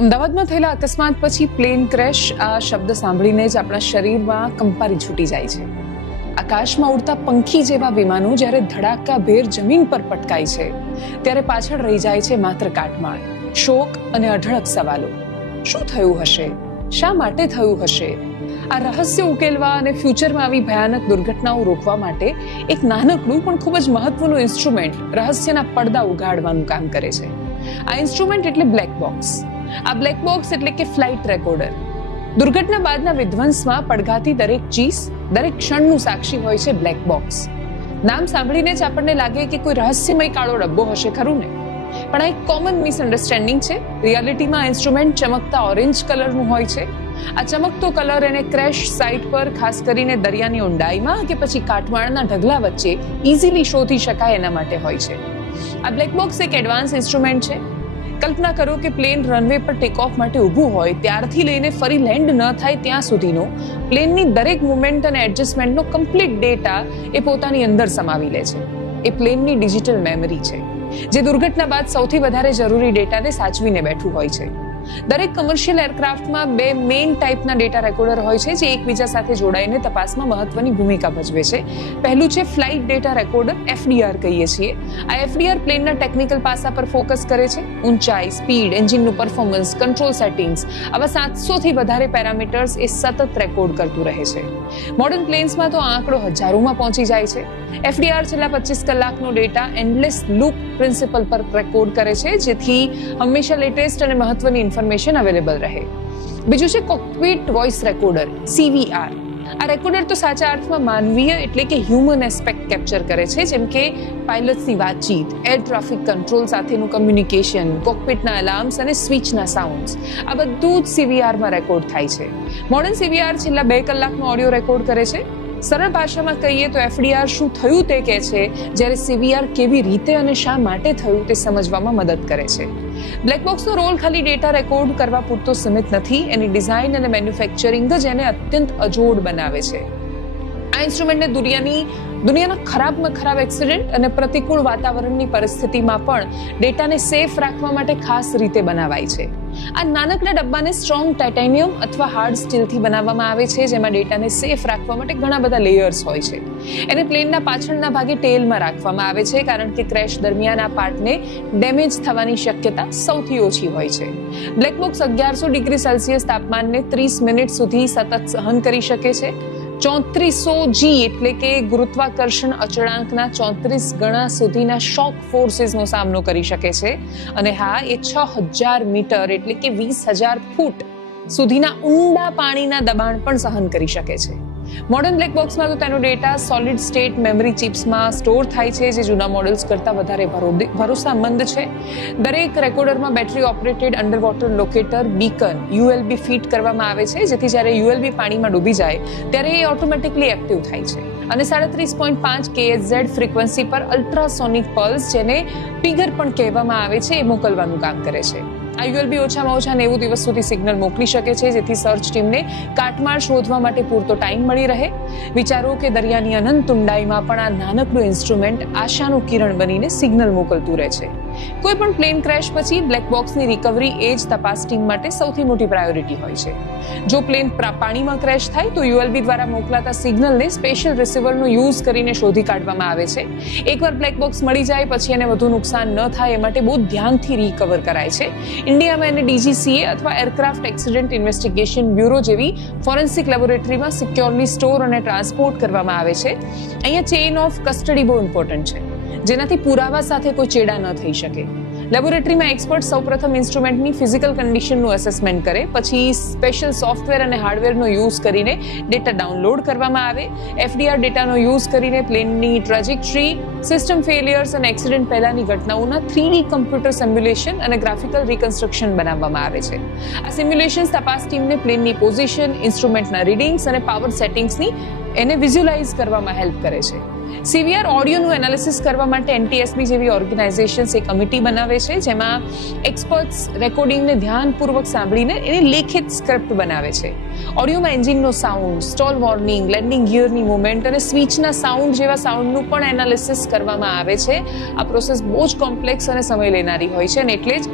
અમદાવાદમાં થયેલા અકસ્માત પછી પ્લેન ક્રેશ આ શબ્દ સાંભળીને જ આપણા શરીરમાં કંપારી છૂટી જાય છે. આકાશમાં ઉડતા પંખી જેવા વિમાનો જ્યારે ધડાકાભેર જમીન પર પટકાય છે ત્યારે પાછળ રહી જાય છે માત્ર કાટમાળ, શોક અને અઢળક સવાલો. શું થયું હશે? શા માટે થયું હશે? આ રહસ્ય ઉકેલવા અને ફ્યુચરમાં આવી ભયાનક દુર્ઘટનાઓ રોકવા માટે એક નાનકડું પણ ખૂબ જ મહત્વનું ઇન્સ્ટ્રુમેન્ટ રહસ્યના પડદા ઉગાડવાનું કામ કરે છે. આ ઇન્સ્ટ્રુમેન્ટ એટલે બ્લેક બોક્સ. આ બ્લેક બોક્સ એટલે કે ફ્લાઇટ રેકોર્ડર. દુર્ઘટના બાદના વિધ્વંસમાં પડઘાતી દરેક ચીજ, દરેક ક્ષણનું સાક્ષી હોય છે બ્લેક બોક્સ. નામ સાંભળીને જ આપણને લાગે કે કોઈ રહસ્યમય કાળો ડબ્બો હશે, ખરું ને? પણ આ એક કોમન મિસઅન્ડરસ્ટેન્ડિંગ છે. રિયાલિટીમાં આ ઇન્સ્ટ્રુમેન્ટ ચમકતા ઓરેન્જ કલરનું હોય છે. આ ચમકતો કલર એને ક્રેશ સાઇટ પર, ખાસ કરીને દરિયાની ઊંડાઈમાં કે પછી કાટમાળના ઢગલા વચ્ચે ઇઝીલી શોધી શકાય એના માટે હોય છે. આ બ્લેક બોક્સ એક એડવાન્સ ઇન્સ્ટ્રુમેન્ટ છે. કલ્પના કરો કે પ્લેન રનવે પર ટેક ઓફ માટે ઊભું હોય ત્યારથી લઈને ફરી લેન્ડ ન થાય ત્યાં સુધીનો પ્લેનની દરેક મુવમેન્ટ અને એડજસ્ટમેન્ટનો કમ્પ્લીટ ડેટા એ પોતાની અંદર સમાવી લે છે. એ પ્લેનની ડિજિટલ મેમરી છે, જે દુર્ઘટના બાદ સૌથી વધારે જરૂરી ડેટાને સાચવીને બેઠું હોય છે. દરેક કમર્શિયલ એરક્રાફ્ટમાં બે મેઇન ટાઈપના ડેટા રેકોર્ડર હોય છે, જે એકબીજા સાથે જોડાઈને તપાસમાં મહત્વની ભૂમિકા ભજવે છે. પહેલું છે ફ્લાઇટ ડેટા રેકોર્ડર, FDR કહીએ છીએ. આ FDR પ્લેનના ટેકનિકલ પાસા પર ફોકસ કરે છે. ઊંચાઈ, સ્પીડ, એન્જિનનું પરફોર્મન્સ, કંટ્રોલ સેટિંગ્સ, આવા 700 થી વધારે પેરામીટર્સ એ સતત રેકોર્ડ કરતું રહે છે. મોડર્ન પ્લેન્સમાં તો આ આંકડો હજારોમાં પહોંચી જાય છે. FDR છેલ્લા 25 કલાકનો ડેટા એન્ડલેસ લૂપ પ્રિન્સિપલ પર રેકોર્ડ કરે છે, જેથી હંમેશા લેટેસ્ટ અને મહત્વની ઇન્ફોર્મેશન અવેલેબલ રહે. બીજું છે કોકપિટ વોઇસ રેકોર્ડર, CVR. આ રેકોર્ડર તો સાચા અર્થમાં માનવીય એટલે કે હ્યુમન એસ્પેક્ટ કેપ્ચર કરે છે, જેમ કે પાયલટ્સની વાતચીત, એર ટ્રાફિક કંટ્રોલ સાથેનું કમ્યુનિકેશન, કોકપિટના અલાર્મ્સ અને સ્વિચના સાઉન્ડ્સ. આ બધું જ CVRમાં રેકોર્ડ થાય છે. મોડર્ન CVR છેલ્લા 2 કલાકનો ઓડિયો રેકોર્ડ કરે છે. સરળ ભાષામાં કહીએ તો FDR શું થયું તે કહે છે, જ્યારે CVR કેવી રીતે અને શા માટે થયું તે સમજવામાં મદદ કરે છે. બ્લેક બોક્સનો રોલ ખાલી ડેટા રેકોર્ડ કરવા પૂરતો સીમિત નથી. એની ડિઝાઇન અને મેન્યુફેક્ચરિંગ જ એને અત્યંત અજોડ બનાવે છે. આ ઇન્સ્ટ્રુમેન્ટને દુનિયાના ખરાબમાં ખરાબ એક્સિડન્ટ અને પ્રતિકૂળ વાતાવરણની પરિસ્થિતિમાં પણ ડેટાને સેફ રાખવા માટે ખાસ રીતે બનાવાય છે. આ નાનકડા ડબ્બાને સ્ટ્રોંગ ટાઇટેનિયમ અથવા હાર્ડ સ્ટીલથી બનાવવામાં આવે છે, જેમાં ડેટાને સેફ રાખવા માટે ઘણા બધા લેયર્સ હોય છે. એને પ્લેનના પાછળના ભાગે ટેલમાં રાખવામાં આવે છે, કારણ કે ક્રેશ દરમિયાન આ પાર્ટને ડેમેજ થવાની શક્યતા સૌથી ઓછી હોય છે. બ્લેક બોક્સ 1100 ડિગ્રી સેલ્સિયસ તાપમાનને 30 મિનિટ સુધી સતત સહન કરી શકે છે. 3400 G એટલે કે ગુરુત્વાકર્ષણ અચળાંકના 34 ગણા સુધીના શોક ફોર્સીસનો સામનો કરી શકે છે. અને હા, એ 6000 મીટર એટલે કે 20,000 ફૂટ સુધીના ઊંડા પાણીના દબાણ પણ સહન કરી શકે છે. મોડર્ન બ્લેક બોક્સમાં તો તેનો ડેટા સોલિડ સ્ટેટ મેમરી ચિપ્સમાં સ્ટોર થાય છે, જે જૂના મોડલ્સ કરતાં વધારે ભરોસામંદ છે. દરેક રેકોર્ડરમાં battery operated underwater locator beacon ULB fit કરવામાં આવે છે, જેથી જ્યારે ULB પાણીમાં ડૂબી જાય ત્યારે એ ઓટોમેટિકલી એક્ટિવ થાય છે. અને 37.5 kHz ફ્રીક્વન્સી પર અલ્ટ્રાસોનિક પલ્સ, જેને પિગર પણ કહેવામાં આવે છે, એ મોકલવાનું કામ કરે છે. આ ULB ઓછામાં ઓછા 90 દિવસ સુધી સિગ્નલ મોકલી શકે છે, જેથી સર્ચ ટીમને કાટમાળ શોધવા માટે પૂરતો ટાઈમ મળી રહે. વિચારો કે દરિયાની અનંત ઊંડાઈમાં પણ આ નાનકડું ઇન્સ્ટ્રુમેન્ટ આશાનું કિરણ બનીને સિગ્નલ મોકલતું રહે છે. કોઈ પણ પ્લેન ક્રેશ પછી બ્લેક બોક્સની રિકવરી એ જ તપાસ ટીમ માટે સૌથી મોટી પ્રાયોરિટી હોય છે. જો પ્લેન પાણીમાં ક્રેશ થાય તો ULB દ્વારા મોકલાતા સિગ્નલને સ્પેશિયલ રિસીવરનો યુઝ કરીને શોધી કાઢવામાં આવે છે. એકવાર બ્લેક બોક્સ મળી જાય પછી એને વધુ નુકસાન ન થાય એ માટે બહુ ધ્યાનથી રિકવર કરાય છે. ઇન્ડિયામાં એને DGCA અથવા એરક્રાફ્ટ એક્સિડન્ટ ઇન્વેસ્ટિગેશન બ્યુરો જેવી ફોરેન્સિક લેબોરેટરીમાં સિક્યોરલી સ્ટોર અને ટ્રાન્સપોર્ટ કરવામાં આવે છે. અહીંયા ચેઇન ઓફ કસ્ટડી બહુ ઇમ્પોર્ટન્ટ છે, જેનાથી પુરાવા સાથે કોઈ ચેડા ન થઈ શકે. લેબોરેટરીમાં એક્સપર્ટ સૌપ્રથમ ઇન્સ્ટ્રુમેન્ટની ફિઝિકલ કન્ડિશનનું એસેસમેન્ટ કરે, પછી સ્પેશિયલ સોફ્ટવેર અને હાર્ડવેરનો યુઝ કરીને ડેટા ડાઉનલોડ કરવામાં આવે. FDR ડેટાનો યુઝ કરીને પ્લેનની ટ્રેજેક્ટરી, સિસ્ટમ ફેલિયર્સ અને એક્સિડન્ટ પહેલાની ઘટનાઓના 3D કમ્પ્યુટર સિમ્યુલેશન અને ગ્રાફિકલ રિકન્સ્ટ્રક્શન બનાવવામાં આવે છે. આ સિમ્યુલેશન્સ તપાસ ટીમને પ્લેનની પોઝિશન, ઇન્સ્ટ્રુમેન્ટના રીડિંગ્સ અને પાવર સેટિંગ્સની એને વિઝ્યુલાઇઝ કરવામાં હેલ્પ કરે છે. CVR ઓડિયોનું એનાલિસિસ કરવા માટે NTSB જેવી ઓર્ગેનાઇઝેશન્સ એક કમિટી બનાવે છે, જેમાં એક્સપર્ટ્સ રેકોર્ડિંગને ધ્યાનપૂર્વક સાંભળીને એની લેખિત સ્ક્રિપ્ટ બનાવે છે. ઓડિયોમાં એન્જિનનો સાઉન્ડ, સ્ટોલ વોર્નિંગ, લેન્ડિંગ ગિયરની મૂવમેન્ટ અને સ્વિચના સાઉન્ડ જેવા સાઉન્ડનું પણ એનાલિસિસ કરવામાં આવે છે. આ પ્રોસેસ બહુ જ કોમ્પ્લેક્સ અને સમય લેનારી હોય છે, અને એટલે જ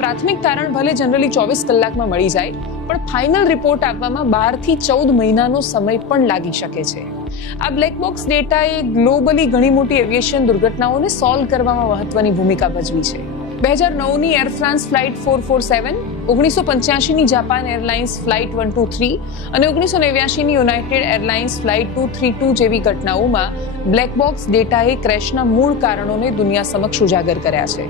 પ્રાથમિક તારણ ભલે જનરલી 24 કલાકમાં મળી જાય, પણ ફાઇનલ રિપોર્ટ આપવામાં 12 થી 14 મહિનાનો સમય પણ લાગી શકે છે. આ બ્લેક બોક્સ ડેટાએ ગ્લોબલી ઘણી મોટી એવિએશન દુર્ઘટનાઓને સોલ્વ કરવામાં મહત્વની ભૂમિકા ભજવી છે. 2009ની એર ફ્રાન્સ ફ્લાઇટ 447, 1985ની જાપાન એરલાઇન્સ ફ્લાઇટ 123 અને 1989ની યુનાઇટેડ એરલાઇન્સ ફ્લાઇટ 232 જેવી ઘટનાઓમાં બ્લેક બોક્સ ડેટાએ ક્રેશના મૂળ કારણોને દુનિયા સમક્ષ ઉજાગર કર્યા છે.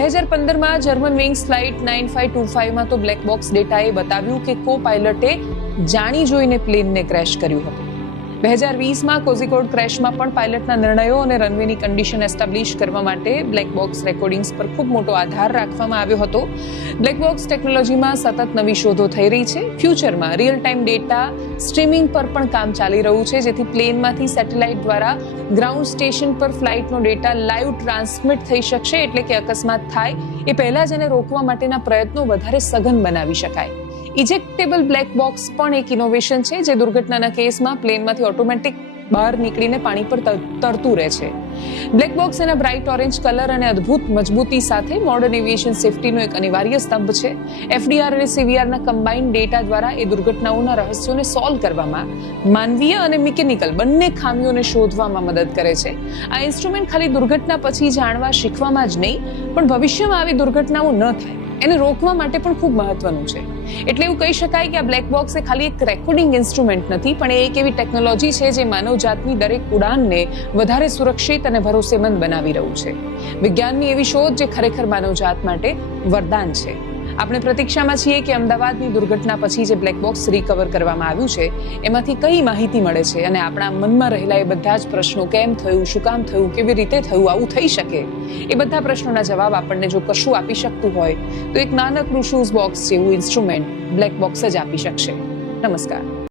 2015માં જર્મન વિંગ્સ ફ્લાઇટ 9525માં તો બ્લેક બોક્સ ડેટાએ બતાવ્યું કે કો પાયલટે જાણી જોઈને પ્લેનને ક્રેશ કર્યું હતું. 2020માં કોઝિકોડ ક્રેશમાં પણ પાયલટના નિર્ણયો અને રનવેની કન્ડિશન એસ્ટાબ્લિશ કરવા માટે બ્લેક બોક્સ રેકોર્ડિંગ્સ પર ખૂબ મોટો આધાર રાખવામાં આવ્યો હતો. બ્લેક બોક્સ ટેકનોલોજીમાં સતત નવી શોધો થઈ રહી છે. ફ્યુચરમાં રિયલ ટાઈમ ડેટા સ્ટ્રીમિંગ પર પણ કામ ચાલી રહ્યું છે, જેથી પ્લેનમાંથી સેટેલાઇટ દ્વારા ગ્રાઉન્ડ સ્ટેશન પર ફ્લાઇટનો ડેટા લાઈવ ટ્રાન્સમિટ થઈ શકશે, એટલે કે અકસ્માત થાય એ પહેલા જ એને રોકવા માટેના પ્રયત્નો વધારે સઘન બનાવી શકાય. ઇજેક્ટેબલ બ્લેક બોક્સ પણ એક ઇનોવેશન છે, જે દુર્ઘટનાના કેસમાં પ્લેનમાંથી ઓટોમેટિક બહાર નીકળીને પાણી પર તરતું રહે છે. બ્લેક બોક્સ એના બ્રાઇટ ઓરેન્જ કલર અને અદ્ભુત મજબૂતી સાથે મોડર્ન એવિએશન સેફટીનો એક અનિવાર્ય સ્તંભ છે. એફડીઆર અને સીવીઆરના કમ્બાઇન્ડ ડેટા દ્વારા એ દુર્ઘટનાઓના રહસ્યોને સોલ્વ કરવામાં, માનવીય અને મિકેનિકલ બંને ખામીઓને શોધવામાં મદદ કરે છે. આ ઇન્સ્ટ્રુમેન્ટ ખાલી દુર્ઘટના પછી જાણવા શીખવામાં જ નહીં, પણ ભવિષ્યમાં આવી દુર્ઘટનાઓ ન થાય એને રોકવા માટે પણ ખૂબ મહત્વનું છે. એટલે એવું કહી શકાય કે આ બ્લેક બોક્સ એ ખાલી એક રેકોર્ડિંગ ઇન્સ્ટ્રુમેન્ટ નથી, પણ એ એક એવી ટેકનોલોજી છે જે માનવજાતની દરેક ઉડાનને વધારે સુરક્ષિત અને ભરોસેમંદ બનાવી રહ્યું છે. વિજ્ઞાનની એવી શોધ જે ખરેખર માનવજાત માટે વરદાન છે. આપણે પ્રતીક્ષામાં છીએ કે અમદાવાદની દુર્ઘટના પછી જે બ્લેક બોક્સ રિકવર કરવામાં આવ્યું છે એમાંથી કઈ માહિતી મળે છે, અને આપણા મનમાં રહેલા એ બધા જ પ્રશ્નો, કેમ થયું, શું કામ થયું, કેવી રીતે થયું, આવું થઈ શકે, એ બધા પ્રશ્નોના જવાબ આપણને જો કશું આપી શકતું હોય તો એક નાનકડું શૂઝ બોક્સ જેવું ઇન્સ્ટ્રુમેન્ટ બ્લેક બોક્સ જ આપી શકશે. નમસ્કાર.